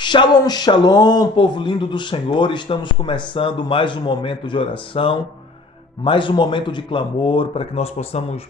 Shalom, shalom, povo lindo do Senhor. Estamos começando mais um momento de oração, mais um momento de clamor para que nós possamos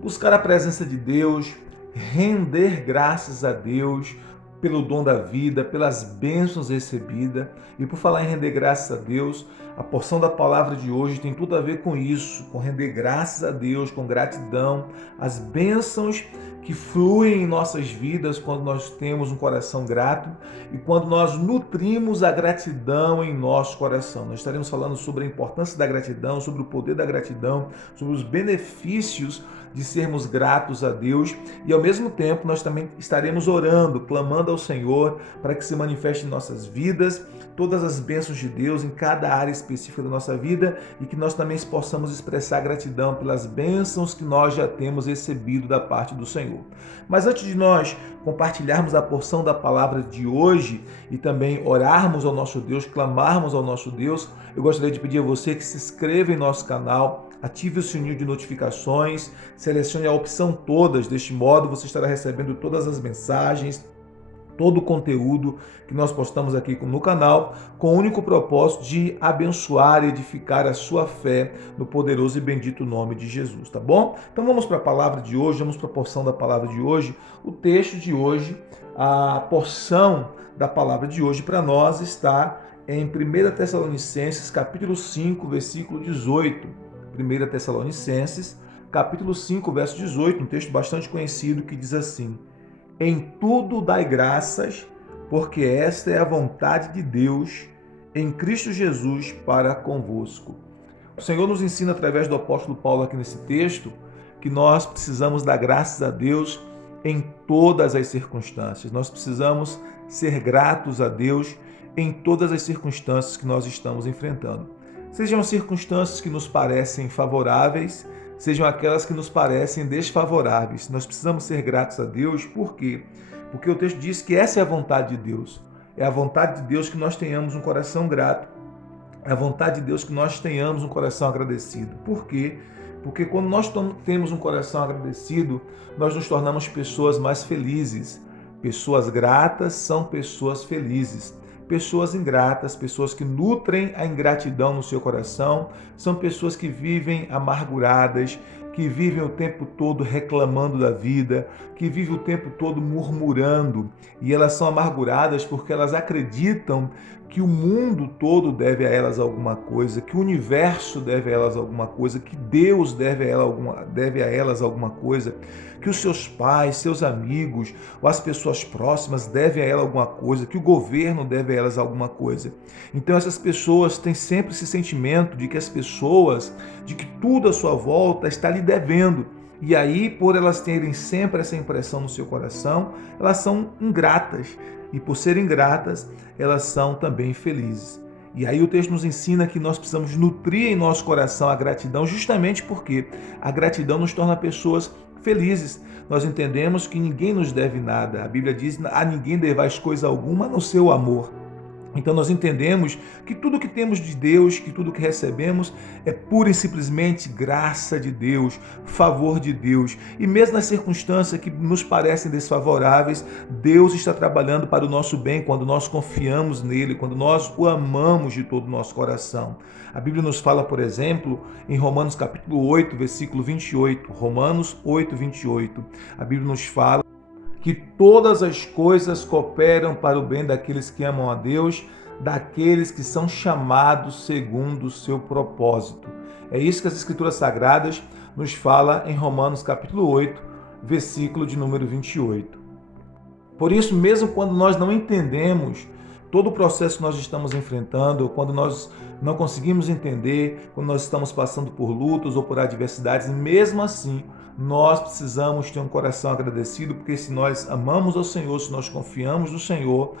buscar a presença de Deus, render graças a Deus pelo dom da vida, pelas bênçãos recebidas. E por falar em render graças a Deus, a porção da palavra de hoje tem tudo a ver com isso, com render graças a Deus, com gratidão, as bênçãos que fluem em nossas vidas quando nós temos um coração grato e quando nós nutrimos a gratidão em nosso coração. Nós estaremos falando sobre a importância da gratidão, sobre o poder da gratidão, sobre os benefícios de sermos gratos a Deus e ao mesmo tempo nós também estaremos orando, clamando ao Senhor para que se manifeste em nossas vidas todas as bênçãos de Deus em cada área específica da nossa vida e que nós também possamos expressar gratidão pelas bênçãos que nós já temos recebido da parte do Senhor. Mas antes de nós compartilharmos a porção da palavra de hoje e também orarmos ao nosso Deus, clamarmos ao nosso Deus, eu gostaria de pedir a você que se inscreva em nosso canal, ative o sininho de notificações, selecione a opção todas, deste modo você estará recebendo todas as mensagens, todo o conteúdo que nós postamos aqui no canal, com o único propósito de abençoar e edificar a sua fé no poderoso e bendito nome de Jesus, tá bom? Então vamos para a palavra de hoje, vamos para a porção da palavra de hoje. O texto de hoje, a porção da palavra de hoje para nós está em 1 Tessalonicenses, capítulo 5, versículo 18. 1 Tessalonicenses, capítulo 5, verso 18, um texto bastante conhecido que diz assim: em tudo dai graças, porque esta é a vontade de Deus em Cristo Jesus para convosco. O Senhor nos ensina através do apóstolo Paulo aqui nesse texto que nós precisamos dar graças a Deus em todas as circunstâncias. Nós precisamos ser gratos a Deus em todas as circunstâncias que nós estamos enfrentando. Sejam circunstâncias que nos parecem favoráveis, sejam aquelas que nos parecem desfavoráveis. Nós precisamos ser gratos a Deus, por quê? Porque o texto diz que essa é a vontade de Deus. É a vontade de Deus que nós tenhamos um coração grato. É a vontade de Deus que nós tenhamos um coração agradecido. Por quê? Porque quando nós temos um coração agradecido, nós nos tornamos pessoas mais felizes. Pessoas gratas são pessoas felizes. Pessoas ingratas, pessoas que nutrem a ingratidão no seu coração, são pessoas que vivem amarguradas, que vivem o tempo todo reclamando da vida, que vivem o tempo todo murmurando. E elas são amarguradas porque elas acreditam que o mundo todo deve a elas alguma coisa, que o universo deve a elas alguma coisa, que Deus deve a elas alguma coisa, que os seus pais, seus amigos ou as pessoas próximas devem a elas alguma coisa, que o governo deve a elas alguma coisa. Então essas pessoas têm sempre esse sentimento de que tudo à sua volta está lhe devendo. E aí, por elas terem sempre essa impressão no seu coração, elas são ingratas. E por serem ingratas, elas são também infelizes. E aí o texto nos ensina que nós precisamos nutrir em nosso coração a gratidão, justamente porque a gratidão nos torna pessoas felizes. Nós entendemos que ninguém nos deve nada. A Bíblia diz: a ninguém devais coisa alguma a não ser o amor. Então nós entendemos que tudo que temos de Deus, que tudo que recebemos é pura e simplesmente graça de Deus, favor de Deus. E mesmo nas circunstâncias que nos parecem desfavoráveis, Deus está trabalhando para o nosso bem quando nós confiamos nele, quando nós o amamos de todo o nosso coração. A Bíblia nos fala, por exemplo, em Romanos capítulo 8, versículo 28. Romanos 8, 28. A Bíblia nos fala que todas as coisas cooperam para o bem daqueles que amam a Deus, daqueles que são chamados segundo o seu propósito. É isso que as Escrituras Sagradas nos fala em Romanos capítulo 8, versículo de número 28. Por isso, mesmo quando nós não entendemos todo o processo que nós estamos enfrentando, quando nós não conseguimos entender, quando nós estamos passando por lutas ou por adversidades, mesmo assim, nós precisamos ter um coração agradecido, porque se nós amamos ao Senhor, se nós confiamos no Senhor,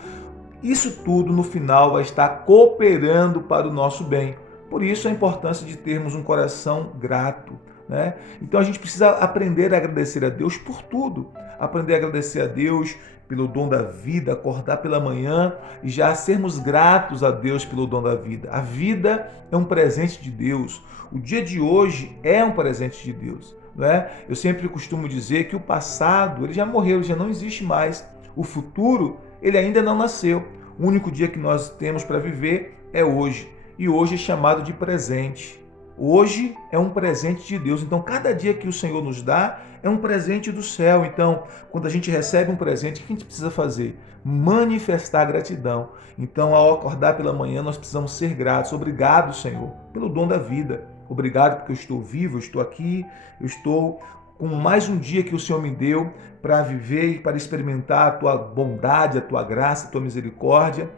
isso tudo no final vai estar cooperando para o nosso bem. Por isso a importância de termos um coração grato, né? Então a gente precisa aprender a agradecer a Deus por tudo. Aprender a agradecer a Deus pelo dom da vida, acordar pela manhã e já sermos gratos a Deus pelo dom da vida. A vida é um presente de Deus. O dia de hoje é um presente de Deus. Né? Eu sempre costumo dizer que o passado ele já morreu, ele já não existe mais. O futuro ele ainda não nasceu. O único dia que nós temos para viver é hoje. E hoje é chamado de presente. Hoje é um presente de Deus. Então, cada dia que o Senhor nos dá é um presente do céu. Então, quando a gente recebe um presente, o que a gente precisa fazer? Manifestar gratidão. Então, ao acordar pela manhã, nós precisamos ser gratos. Obrigado, Senhor, pelo dom da vida. Obrigado porque eu estou vivo, eu estou aqui, eu estou com mais um dia que o Senhor me deu para viver e para experimentar a tua bondade, a tua graça, a tua misericórdia,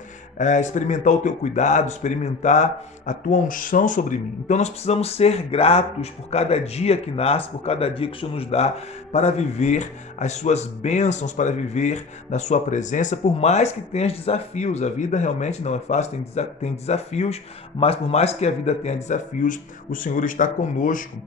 experimentar o teu cuidado, experimentar a tua unção sobre mim. Então nós precisamos ser gratos por cada dia que nasce, por cada dia que o Senhor nos dá para viver as suas bênçãos, para viver na sua presença, por mais que tenha desafios. A vida realmente não é fácil, tem desafios, mas por mais que a vida tenha desafios, o Senhor está conosco.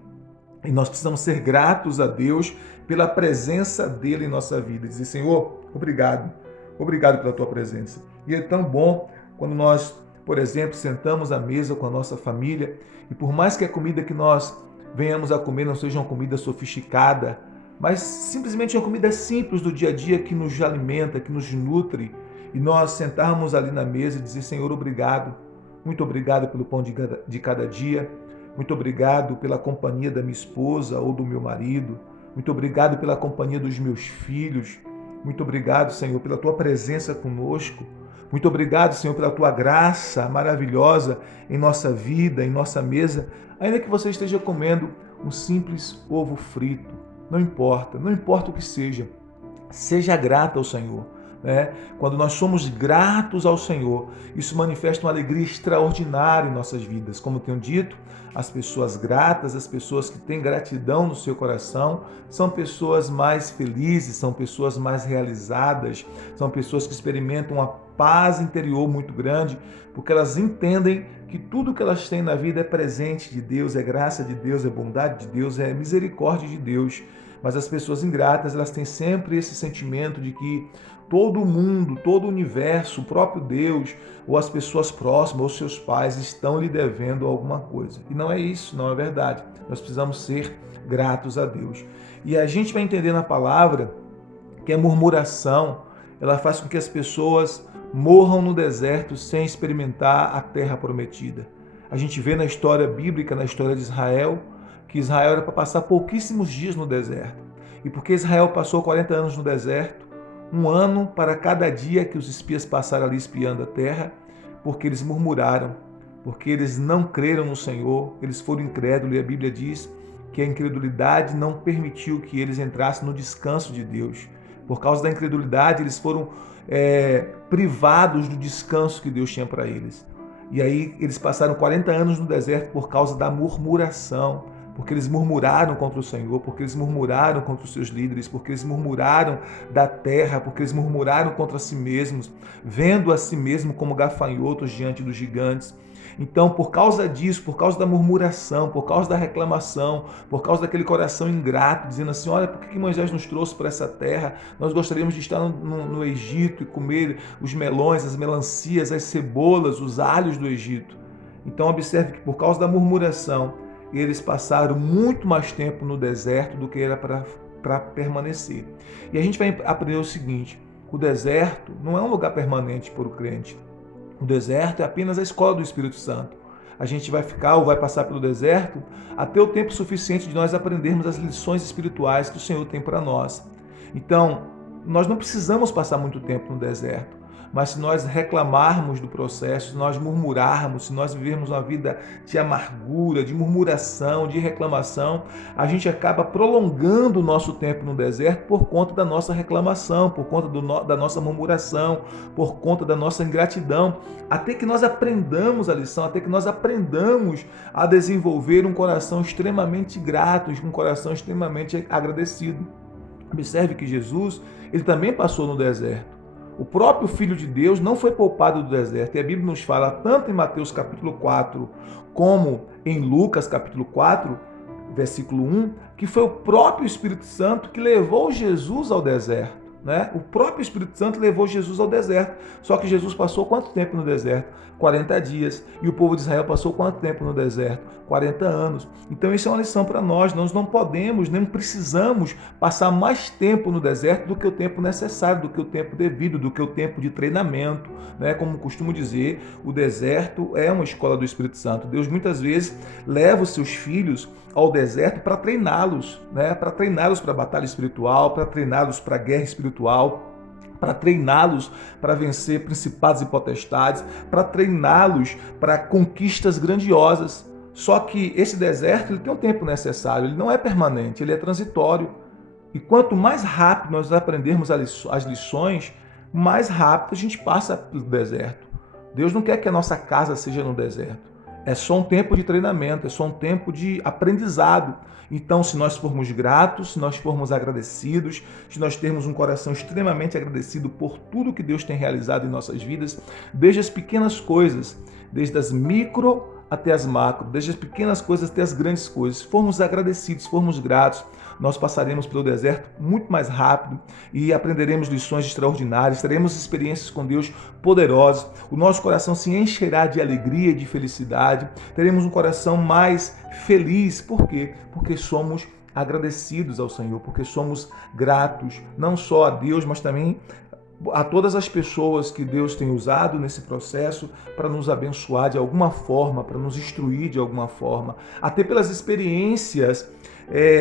E nós precisamos ser gratos a Deus pela presença dele em nossa vida. Dizer, Senhor, obrigado. Obrigado pela tua presença. E é tão bom quando nós, por exemplo, sentamos à mesa com a nossa família e por mais que a comida que nós venhamos a comer não seja uma comida sofisticada, mas simplesmente uma comida simples do dia a dia que nos alimenta, que nos nutre, e nós sentarmos ali na mesa e dizer, Senhor, obrigado. Muito obrigado pelo pão de cada dia. Muito obrigado pela companhia da minha esposa ou do meu marido. Muito obrigado pela companhia dos meus filhos. Muito obrigado, Senhor, pela tua presença conosco. Muito obrigado, Senhor, pela tua graça maravilhosa em nossa vida, em nossa mesa. Ainda que você esteja comendo um simples ovo frito, não importa o que seja. Seja grato ao Senhor. Quando nós somos gratos ao Senhor, isso manifesta uma alegria extraordinária em nossas vidas. Como tenho dito, as pessoas gratas, as pessoas que têm gratidão no seu coração, são pessoas mais felizes, são pessoas mais realizadas, são pessoas que experimentam uma paz interior muito grande, porque elas entendem que tudo que elas têm na vida é presente de Deus, é graça de Deus, é bondade de Deus, é misericórdia de Deus. Mas as pessoas ingratas, elas têm sempre esse sentimento de que todo mundo, todo o universo, o próprio Deus, ou as pessoas próximas, ou seus pais, estão lhe devendo alguma coisa. E não é isso, não é verdade. Nós precisamos ser gratos a Deus. E a gente vai entender na palavra que a murmuração, ela faz com que as pessoas morram no deserto sem experimentar a terra prometida. A gente vê na história bíblica, na história de Israel, que Israel era para passar pouquíssimos dias no deserto. E porque Israel passou 40 anos no deserto, um ano para cada dia que os espias passaram ali espiando a terra, porque eles murmuraram, porque eles não creram no Senhor, eles foram incrédulos, e a Bíblia diz que a incredulidade não permitiu que eles entrassem no descanso de Deus. Por causa da incredulidade, eles foram privados do descanso que Deus tinha para eles. E aí eles passaram 40 anos no deserto por causa da murmuração, porque eles murmuraram contra o Senhor, porque eles murmuraram contra os seus líderes, porque eles murmuraram da terra, porque eles murmuraram contra si mesmos, vendo a si mesmo como gafanhotos diante dos gigantes. Então, por causa disso, por causa da murmuração, por causa da reclamação, por causa daquele coração ingrato, dizendo assim, olha, por que Moisés nos trouxe para essa terra? Nós gostaríamos de estar no Egito e comer os melões, as melancias, as cebolas, os alhos do Egito. Então, observe que por causa da murmuração, eles passaram muito mais tempo no deserto do que era para permanecer. E a gente vai aprender o seguinte, o deserto não é um lugar permanente para o crente. O deserto é apenas a escola do Espírito Santo. A gente vai ficar ou vai passar pelo deserto até o tempo suficiente de nós aprendermos as lições espirituais que o Senhor tem para nós. Então, nós não precisamos passar muito tempo no deserto. Mas se nós reclamarmos do processo, se nós murmurarmos, se nós vivermos uma vida de amargura, de murmuração, de reclamação, a gente acaba prolongando o nosso tempo no deserto por conta da nossa reclamação, por conta da nossa murmuração, por conta da nossa ingratidão, até que nós aprendamos a lição, até que nós aprendamos a desenvolver um coração extremamente grato, um coração extremamente agradecido. Observe que Jesus, ele também passou no deserto. O próprio Filho de Deus não foi poupado do deserto. E a Bíblia nos fala, tanto em Mateus capítulo 4, como em Lucas capítulo 4, versículo 1, que foi o próprio Espírito Santo que levou Jesus ao deserto. né? O próprio Espírito Santo levou Jesus ao deserto. Só que Jesus passou quanto tempo no deserto? 40 dias. E o povo de Israel passou quanto tempo no deserto? 40 anos. Então isso é uma lição para nós. Nós não podemos, nem precisamos passar mais tempo no deserto do que o tempo necessário, do que o tempo devido, do que o tempo de treinamento, né? Como costumo dizer, o deserto é uma escola do Espírito Santo. Deus muitas vezes leva os seus filhos ao deserto para treiná-los, né? Para treiná-los para a batalha espiritual, para treiná-los para a guerra espiritual, para treiná-los para vencer principados e potestades, para treiná-los para conquistas grandiosas. Só que esse deserto ele tem um tempo necessário, ele não é permanente, ele é transitório. E quanto mais rápido nós aprendermos as lições, mais rápido a gente passa pelo deserto. Deus não quer que a nossa casa seja no deserto. É só um tempo de treinamento, é só um tempo de aprendizado. Então, se nós formos gratos, se nós formos agradecidos, se nós termos um coração extremamente agradecido por tudo que Deus tem realizado em nossas vidas, desde as pequenas coisas, desde as micro até as macro, desde as pequenas coisas até as grandes coisas, se formos agradecidos, se formos gratos, nós passaremos pelo deserto muito mais rápido e aprenderemos lições extraordinárias, teremos experiências com Deus poderosas, o nosso coração se encherá de alegria e de felicidade, teremos um coração mais feliz. Por quê? Porque somos agradecidos ao Senhor, porque somos gratos, não só a Deus, mas também a todas as pessoas que Deus tem usado nesse processo para nos abençoar de alguma forma, para nos instruir de alguma forma, até pelas experiências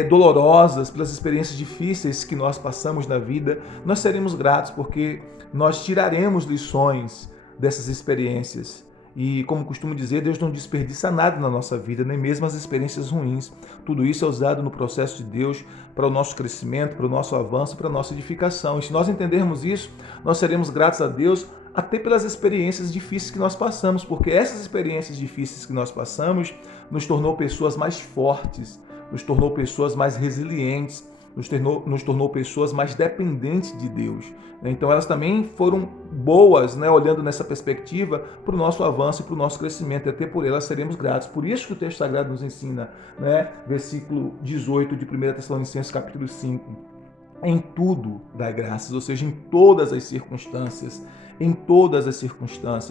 dolorosas, pelas experiências difíceis que nós passamos na vida, nós seremos gratos porque nós tiraremos lições dessas experiências. E como costumo dizer, Deus não desperdiça nada na nossa vida, nem mesmo as experiências ruins. Tudo isso é usado no processo de Deus para o nosso crescimento, para o nosso avanço, para a nossa edificação. E se nós entendermos isso, nós seremos gratos a Deus até pelas experiências difíceis que nós passamos, porque essas experiências difíceis que nós passamos nos tornou pessoas mais fortes, nos tornou pessoas mais resilientes, nos tornou pessoas mais dependentes de Deus. Então elas também foram boas, né, olhando nessa perspectiva, para o nosso avanço e para o nosso crescimento, e até por elas seremos gratos. Por isso que o texto sagrado nos ensina, né, versículo 18 de 1 Tessalonicenses capítulo 5, em tudo dai graças, ou seja, em todas as circunstâncias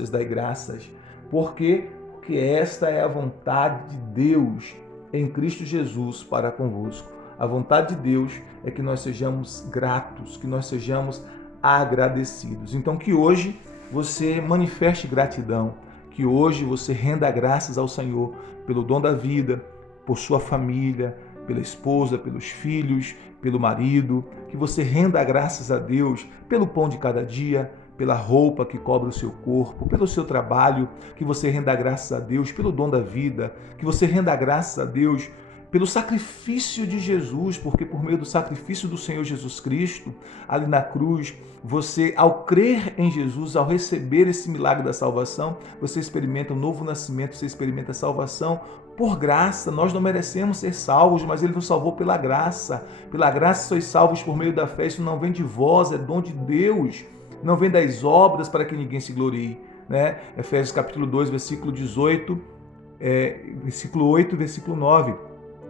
dai graças. Por quê? Porque esta é a vontade de Deus em Cristo Jesus para convosco. A vontade de Deus é que nós sejamos gratos, que nós sejamos agradecidos. Então que hoje você manifeste gratidão, que hoje você renda graças ao Senhor pelo dom da vida, por sua família, pela esposa, pelos filhos, pelo marido, que você renda graças a Deus pelo pão de cada dia, pela roupa que cobre o seu corpo, pelo seu trabalho, que você renda graças a Deus pelo dom da vida, que você renda graças a Deus pelo sacrifício de Jesus, porque por meio do sacrifício do Senhor Jesus Cristo, ali na cruz, você, ao crer em Jesus, ao receber esse milagre da salvação, você experimenta um novo nascimento, você experimenta a salvação por graça. Nós não merecemos ser salvos, mas Ele nos salvou pela graça. Pela graça sois salvos por meio da fé. Isso não vem de vós, é dom de Deus. Não vem das obras para que ninguém se glorie, né? Efésios capítulo 2, versículo 18, versículo 8, versículo 9.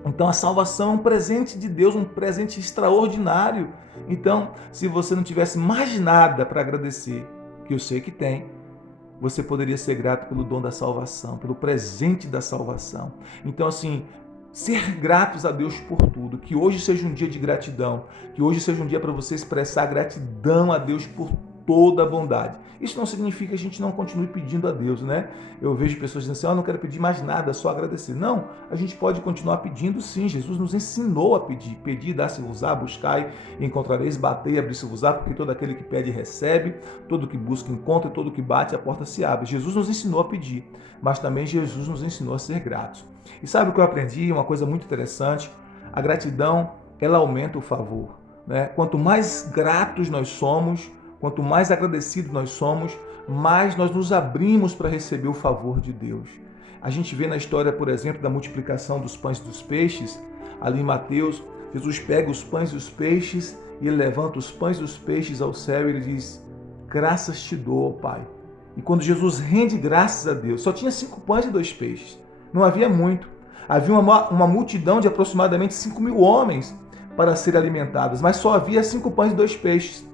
Então a salvação é um presente de Deus, um presente extraordinário. Então, se você não tivesse mais nada para agradecer, que eu sei que tem, você poderia ser grato pelo dom da salvação, pelo presente da salvação. Então, assim, ser gratos a Deus por tudo, que hoje seja um dia de gratidão, que hoje seja um dia para você expressar gratidão a Deus por toda a bondade. Isso não significa que a gente não continue pedindo a Deus, né? Eu vejo pessoas dizendo assim, não quero pedir mais nada, só agradecer. Não, a gente pode continuar pedindo sim. Jesus nos ensinou a pedir. Pedir, dar-se-vos-á, buscai, encontrareis, batei, abrir-se-vos-á, porque todo aquele que pede recebe, todo que busca encontra, e todo que bate a porta se abre. Jesus nos ensinou a pedir, mas também Jesus nos ensinou a ser gratos. E sabe o que eu aprendi? Uma coisa muito interessante, a gratidão, ela aumenta o favor, né? Quanto mais gratos nós somos, quanto mais agradecidos nós somos, mais nós nos abrimos para receber o favor de Deus. A gente vê na história, por exemplo, da multiplicação dos pães e dos peixes, ali em Mateus, Jesus pega os pães e os peixes e ele levanta os pães e os peixes ao céu e ele diz, graças te dou, Pai. E quando Jesus rende graças a Deus, só tinha 5 pães e 2 peixes, não havia muito. Havia uma multidão de aproximadamente 5.000 homens para serem alimentados, mas só havia 5 pães e 2 peixes.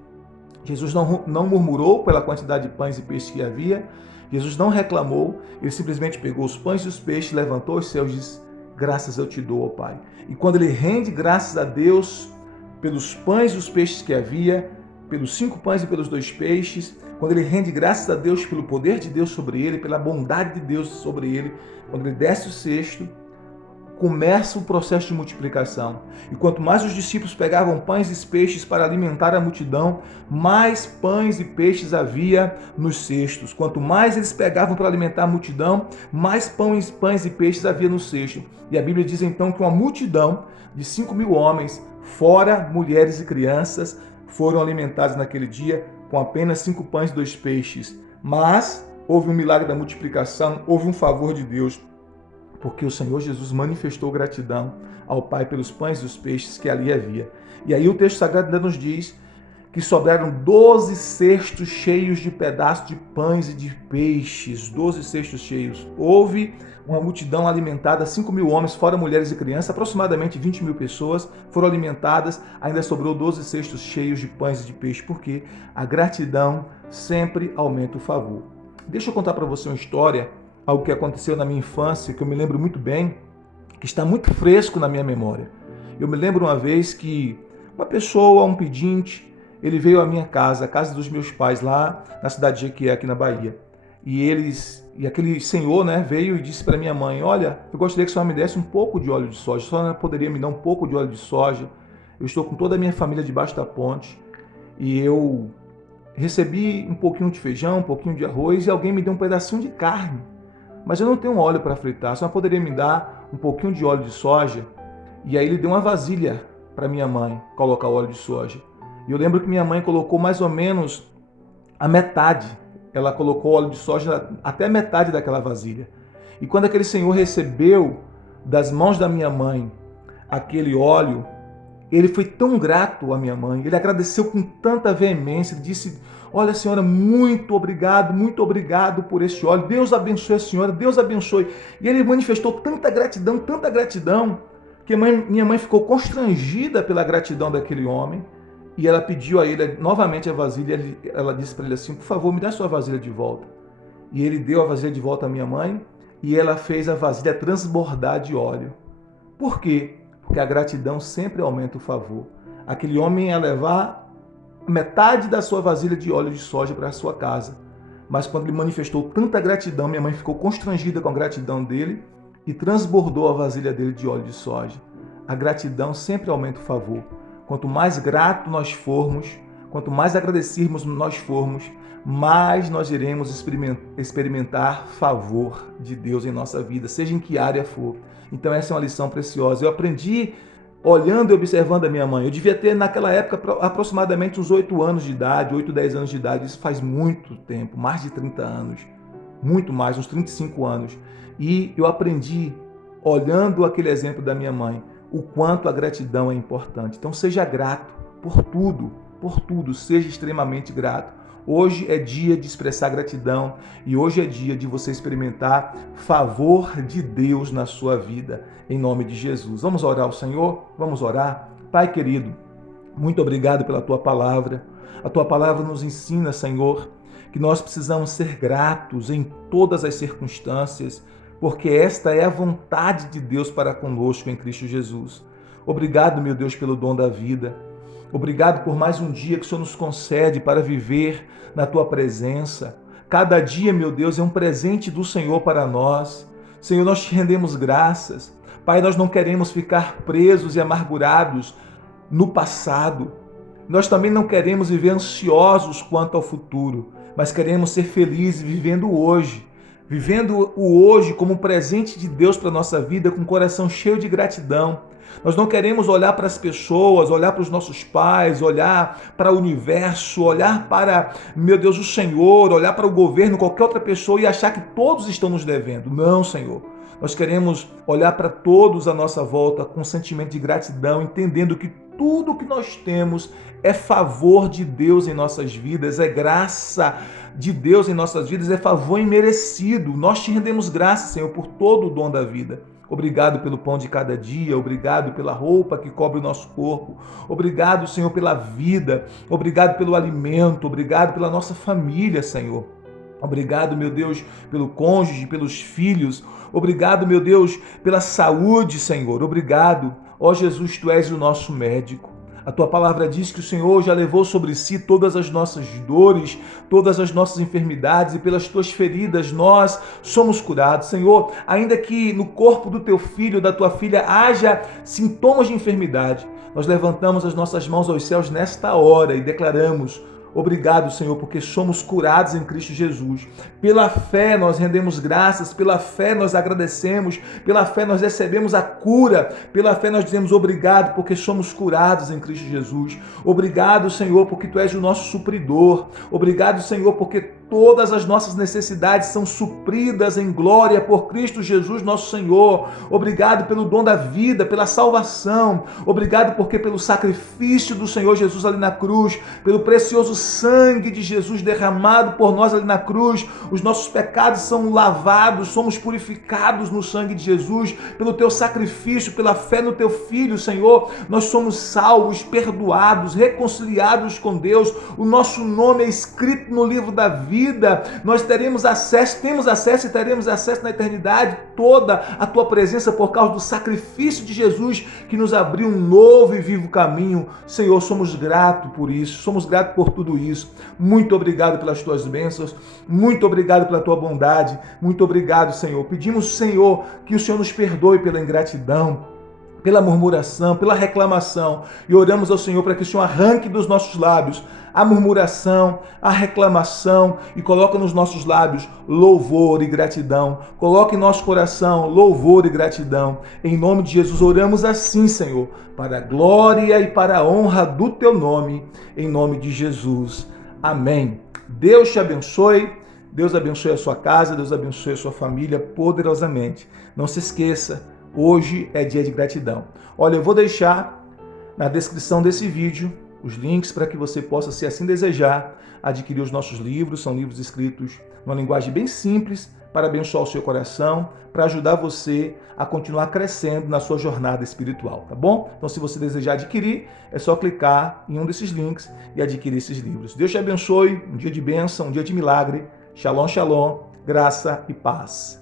Jesus não murmurou pela quantidade de pães e peixes que havia. Jesus não reclamou. Ele simplesmente pegou os pães e os peixes, levantou os céus e disse: graças eu te dou, ó Pai. E quando ele rende graças a Deus pelos pães e os peixes que havia, pelos 5 pães e pelos 2 peixes, quando ele rende graças a Deus pelo poder de Deus sobre ele, pela bondade de Deus sobre ele, quando ele desce o cesto, começa o processo de multiplicação. E quanto mais os discípulos pegavam pães e peixes para alimentar a multidão, mais pães e peixes havia nos cestos. Quanto mais eles pegavam para alimentar a multidão, mais pães e peixes havia no cesto. E a Bíblia diz então que uma multidão de 5.000 homens, fora mulheres e crianças, foram alimentados naquele dia com apenas 5 pães e 2 peixes. Mas houve um milagre da multiplicação, houve um favor de Deus, porque o Senhor Jesus manifestou gratidão ao Pai pelos pães e os peixes que ali havia. E aí o texto sagrado ainda nos diz que sobraram 12 cestos cheios de pedaços de pães e de peixes. 12 cestos cheios. Houve uma multidão alimentada, 5.000 homens, fora mulheres e crianças, aproximadamente 20.000 pessoas foram alimentadas, ainda sobrou 12 cestos cheios de pães e de peixe, porque a gratidão sempre aumenta o favor. Deixa eu contar para você uma história, algo que aconteceu na minha infância, que eu me lembro muito bem, que está muito fresco na minha memória. Eu me lembro uma vez que uma pessoa, um pedinte, ele veio à minha casa, a casa dos meus pais, lá na cidade de Jequié, aqui na Bahia. E aquele senhor, veio e disse para minha mãe: olha, eu gostaria que a senhora me desse um pouco de óleo de soja. A senhora poderia me dar um pouco de óleo de soja? Eu estou com toda a minha família debaixo da ponte e eu recebi um pouquinho de feijão, um pouquinho de arroz e alguém me deu um pedacinho de carne. Mas eu não tenho óleo para fritar, a senhora poderia me dar um pouquinho de óleo de soja? E aí ele deu uma vasilha para minha mãe colocar o óleo de soja. E eu lembro que minha mãe colocou mais ou menos a metade. Ela colocou óleo de soja até a metade daquela vasilha. E quando aquele senhor recebeu das mãos da minha mãe aquele óleo, ele foi tão grato à minha mãe, ele agradeceu com tanta veemência, ele disse: olha, senhora, muito obrigado por esse óleo, Deus abençoe a senhora, Deus abençoe. E ele manifestou tanta gratidão, que minha mãe ficou constrangida pela gratidão daquele homem, e ela pediu a ele novamente a vasilha. Ela disse para ele assim: por favor, me dá a sua vasilha de volta. E ele deu a vasilha de volta à minha mãe, e ela fez a vasilha transbordar de óleo. Por quê? Porque a gratidão sempre aumenta o favor. Aquele homem ia levar metade da sua vasilha de óleo de soja para a sua casa. Mas quando ele manifestou tanta gratidão, minha mãe ficou constrangida com a gratidão dele e transbordou a vasilha dele de óleo de soja. A gratidão sempre aumenta o favor. Quanto mais grato nós formos, quanto mais agradecidos nós formos, mais nós iremos experimentar favor de Deus em nossa vida, seja em que área for. Então essa é uma lição preciosa. Eu aprendi olhando e observando a minha mãe. Eu devia ter naquela época aproximadamente uns 8 anos de idade, 8, 10 anos de idade. Isso faz muito tempo, mais de 30 anos, muito mais, uns 35 anos. E eu aprendi olhando aquele exemplo da minha mãe, o quanto a gratidão é importante. Então seja grato por tudo, seja extremamente grato. Hoje é dia de expressar gratidão e hoje é dia de você experimentar favor de Deus na sua vida, em nome de Jesus. Vamos orar ao Senhor? Vamos orar? Pai querido, muito obrigado pela Tua palavra. A Tua palavra nos ensina, Senhor, que nós precisamos ser gratos em todas as circunstâncias, porque esta é a vontade de Deus para conosco em Cristo Jesus. Obrigado, meu Deus, pelo dom da vida. Obrigado por mais um dia que o Senhor nos concede para viver na Tua presença. Cada dia, meu Deus, é um presente do Senhor para nós. Senhor, nós te rendemos graças. Pai, nós não queremos ficar presos e amargurados no passado. Nós também não queremos viver ansiosos quanto ao futuro, mas queremos ser felizes vivendo hoje. Vivendo o hoje como um presente de Deus para a nossa vida, com o coração cheio de gratidão. Nós não queremos olhar para as pessoas, olhar para os nossos pais, olhar para o universo, olhar para, meu Deus, o Senhor, olhar para o governo, qualquer outra pessoa e achar que todos estão nos devendo. Não, Senhor. Nós queremos olhar para todos à nossa volta com um sentimento de gratidão, entendendo que tudo que nós temos é favor de Deus em nossas vidas, é graça de Deus em nossas vidas, é favor imerecido. Nós te rendemos graça, Senhor, por todo o dom da vida. Obrigado pelo pão de cada dia, obrigado pela roupa que cobre o nosso corpo, obrigado, Senhor, pela vida, obrigado pelo alimento, obrigado pela nossa família, Senhor. Obrigado, meu Deus, pelo cônjuge, pelos filhos. Obrigado, meu Deus, pela saúde, Senhor. Obrigado. Ó Jesus, Tu és o nosso médico. A Tua palavra diz que o Senhor já levou sobre si todas as nossas dores, todas as nossas enfermidades, e pelas Tuas feridas nós somos curados. Senhor, ainda que no corpo do Teu filho, da Tua filha, haja sintomas de enfermidade, nós levantamos as nossas mãos aos céus nesta hora e declaramos: obrigado, Senhor, porque somos curados em Cristo Jesus. Pela fé nós rendemos graças, pela fé nós agradecemos, pela fé nós recebemos a cura, pela fé nós dizemos obrigado porque somos curados em Cristo Jesus. Obrigado, Senhor, porque Tu és o nosso supridor. Obrigado, Senhor, porque todas as nossas necessidades são supridas em glória por Cristo Jesus, nosso Senhor. Obrigado pelo dom da vida, pela salvação. Obrigado porque pelo sacrifício do Senhor Jesus ali na cruz, pelo precioso sangue de Jesus derramado por nós ali na cruz, os nossos pecados são lavados, somos purificados no sangue de Jesus, pelo Teu sacrifício, pela fé no Teu Filho, Senhor, nós somos salvos, perdoados, reconciliados com Deus, o nosso nome é escrito no livro da vida, nós temos acesso e teremos acesso na eternidade toda à Tua presença por causa do sacrifício de Jesus que nos abriu um novo e vivo caminho. Senhor, somos gratos por isso, somos gratos por tudo isso. Muito obrigado pelas Tuas bênçãos, muito obrigado pela Tua bondade, muito obrigado, Senhor. Pedimos, Senhor, que o Senhor nos perdoe pela ingratidão, pela murmuração, pela reclamação, e oramos ao Senhor para que o Senhor arranque dos nossos lábios a murmuração, a reclamação e coloque nos nossos lábios louvor e gratidão. Coloque em nosso coração louvor e gratidão. Em nome de Jesus oramos assim, Senhor, para a glória e para a honra do Teu nome, em nome de Jesus. Amém. Deus te abençoe. Deus abençoe a sua casa, Deus abençoe a sua família poderosamente. Não se esqueça, hoje é dia de gratidão. Olha, eu vou deixar na descrição desse vídeo os links para que você possa, se assim desejar, adquirir os nossos livros. São livros escritos numa linguagem bem simples para abençoar o seu coração, para ajudar você a continuar crescendo na sua jornada espiritual, tá bom? Então, se você desejar adquirir, é só clicar em um desses links e adquirir esses livros. Deus te abençoe, um dia de bênção, um dia de milagre. Shalom, shalom, graça e paz.